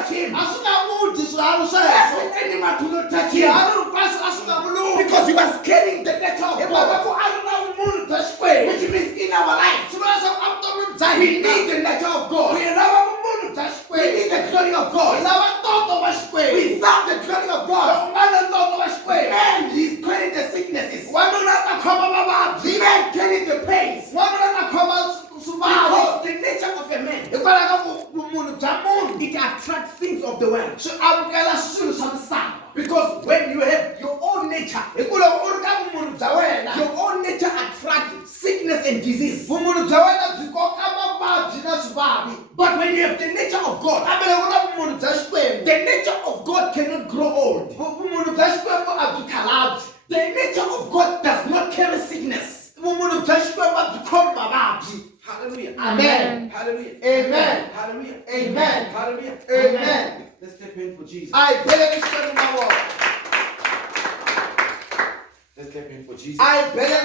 touch him. Every animal do not touch him. Because he was carrying the nature of God. Which means in our life, we need the nature of God. We need the glory of God. Without the glory of God, man is carrying the sicknesses. Man carrying the pains. Because the nature of a man, it attracts things of the world. Because when you have your own nature, your own nature attracts sickness and disease. But when you have the nature of God, the nature of God cannot grow old. The nature of God does not carry sickness. Hallelujah. Amen. Hallelujah. Amen. Hallelujah. Amen. Hallelujah. Amen. Let's step in for Jesus. I believe in my word. Let's step in for Jesus. I believe in